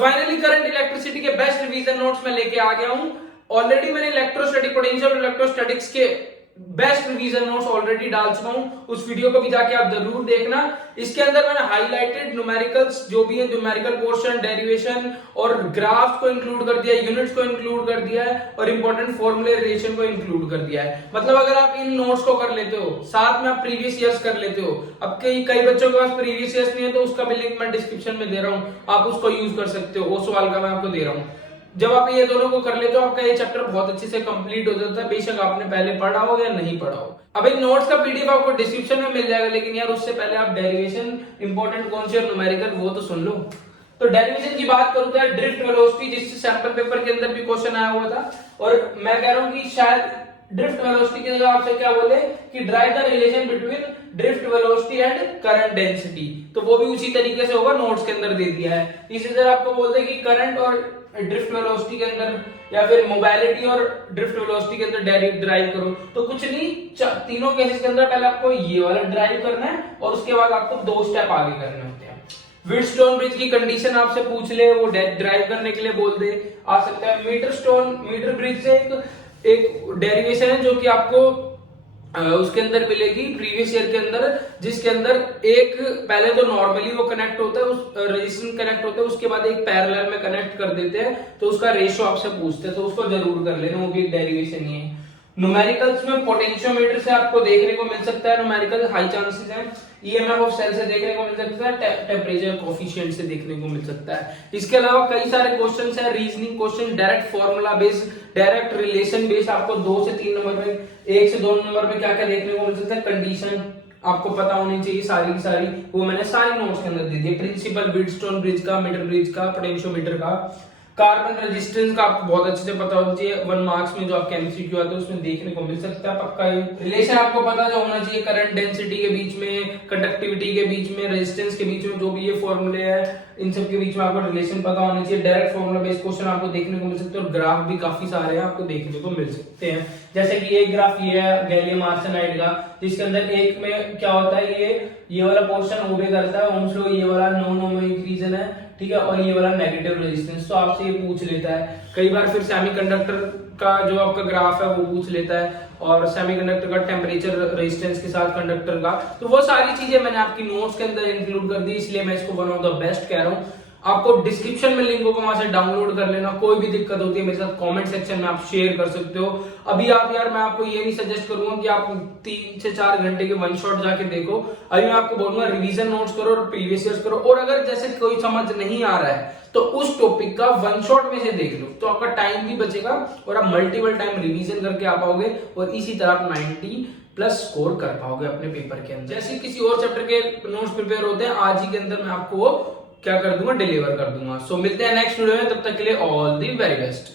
Finally current electricity के best revision notes में लेके आ गया हूं। ऑलरेडी मैंने इलेक्ट्रोस्टैटिक पोटेंशियल और इलेक्ट्रोस्टैटिक्स के बेस्ट रिवीजन नोट्स ऑलरेडी डाल चुका हूं, उस वीडियो को भी जाके आप जरूर देखना। इसके अंदर मैंने हाईलाइटेड न्यूमेरिकल्स जो भी है, न्यूमेरिकल पोर्शन, डेरिवेशन और ग्राफ्स को इंक्लूड कर दिया है, यूनिट्स को इंक्लूड कर दिया है और इंपॉर्टेंट फॉर्मूले रिलेशन को इंक्लूड कर दिया है। मतलब अगर आप इन नोट्स को कर लेते हो, साथ में आप प्रीवियस ईयर्स कर लेते हो। अब कई बच्चों के पास प्रीवियस ईयर्स नहीं है तो उसका भी लिंक मैं डिस्क्रिप्शन में दे रहा हूं, आप उसको यूज कर सकते हो। वो सवाल का मैं आपको दे रहा हूं। जब आप ये दोनों को कर लेते हो आपका ये चैप्टर बहुत अच्छे से कंप्लीट हो जाता है, बेशक आपने पहले पढ़ा हो या नहीं पढ़ा हो। अब इन नोट्स का पीडीएफ आपको डिस्क्रिप्शन में मिल जाएगा, लेकिन यार उससे पहले आप डेरिवेशन इंपॉर्टेंट कौन से और न्यूमेरिकल वो तो सुन लो। तो डेरिवेशन की बात करूं तो ड्रिफ्ट वेलोसिटी, जिससे सैंपल पेपर के अंदर भी क्वेश्चन आया हुआ था, और मैं कह रहा हूं कि शायद ड्रिफ्ट वेलोसिटी के जगह आपसे क्या बोले कि drive the relation between drift velocity and current density, तो वो भी उसी तरीके से होगा, नोट्स के अंदर दे दिया है। इसी तरह आपको बोलते हैं कि करंट और ड्रिफ्ट वेलोसिटी के अंदर या फिर मोबाइलिटी और ड्रिफ्ट वेलोसिटी के अंदर ड्राइव करो, तो कुछ नहीं, तीनों केसेस के अंदर पहले आपको ये वाला ड्राइव करना है और उसके बाद आपको 2 स्टेप आगे करने होते हैं। व्हीटस्टोन ब्रिज की कंडीशन आपसे पूछ ले, वो ड्राइव करने के लिए बोल दे, आ सकता है। मीटर ब्रिज से एक डेरिवेशन है जो कि आपको उसके अंदर मिलेगी प्रीवियस ईयर के अंदर, जिसके अंदर एक पहले तो नॉर्मली वो कनेक्ट होता है, उस रेजिस्टेंस कनेक्ट होता है, उसके बाद एक पैरेलल में कनेक्ट कर देते हैं, तो उसका रेशियो आपसे पूछते हैं, तो उसको जरूर कर लेना, वो भी एक डेरिवेशन ही है। न्यूमेरिकल्स में पोटेंशियोमीटर से आपको देखने को मिल सकता है, न्यूमेरिकल हाई चांसेस है। ईएमएफ ऑफ सेल से देखने को मिल सकता है, टेम्परेचर कोफिशिएंट से देखने को मिल सकता है। इसके अलावा कई सारे क्वेश्चंस है, reasoning question, direct formula based, direct relation based, आपको 2 से 3 नंबर में, 1 से 2 नंबर में क्या क्या देखने को मिल सकता है। कंडीशन आपको पता होनी चाहिए सारी की सारी, वो मैंने सारी नोट्स के अंदर दे दी। प्रिंसिपल व्हीटस्टोन ब्रिज का, मीटर ब्रिज का, पोटेंशियोमीटर का, कार्बन रेजिस्टेंस का आपको बहुत अच्छे से पता होना चाहिए। 1 मार्क्स में जो आपके एमसीक्यू आते हैं उसमें देखने को मिल सकता है पक्का। रिलेशन आपको पता जो होना चाहिए करंट डेंसिटी के बीच में, कंडक्टिविटी के बीच में, रेजिस्टेंस के बीच में, जो भी ये फॉर्मूले है इन सब के बीच में आपको रिलेशन पता होना चाहिए। डायरेक्ट फॉर्मूला बेस्ड क्वेश्चन आपको देखने को मिल सकते हैं और ग्राफ भी काफी सारे हैं आपको देखने को मिल सकते हैं। जैसे कि एक ग्राफ ये है गैलियम आर्सेनाइड का, जिसके अंदर एक में क्या होता है, ये वाला पोर्शन ओबे करता है ओम्स लॉ, ये वाला नॉन ओमिक रीजन है, ठीक है, और ये वाला नेगेटिव रेजिस्टेंस, तो आपसे ये पूछ लेता है कई बार। फिर सेमीकंडक्टर का जो आपका ग्राफ है वो पूछ लेता है, और सेमीकंडक्टर का टेम्परेचर रेजिस्टेंस के साथ कंडक्टर का, तो वो सारी चीजें मैंने आपकी नोट्स के अंदर इंक्लूड कर दी, इसलिए मैं इसको वन ऑफ द बेस्ट कह रहा हूँ। आपको डिस्क्रिप्शन में लिंक होगा, वहां से डाउनलोड कर लेना। कोई भी दिक्कत होती है मेरे साथ कमेंट सेक्शन में आप शेयर कर सकते हो। अभी आप यार मैं आपको ये नहीं सजेस्ट करूंगा कि आप 3 से 4 घंटे के वन शॉट जाके देखो। अभी मैं आपको बोलूंगा रिवीजन नोट्स करो और प्रीवियस ईयर्स करो, और अगर जैसे कोई समझ नहीं आ रहा है तो उस टॉपिक का वन शॉट में से देख लो, तो आपका टाइम भी बचेगा और आप मल्टीपल टाइम रिवीजन करके आ पाओगे, और इसी तरह आप 90+ स्कोर कर पाओगे अपने पेपर के अंदर। जैसे किसी और चैप्टर के नोट्स प्रिपेयर होते हैं, आज ही के अंदर मैं आपको वो क्या कर दूंगा, डिलीवर कर दूंगा। सो मिलते हैं नेक्स्ट वीडियो में, तब तक के लिए ऑल दी वेरी बेस्ट।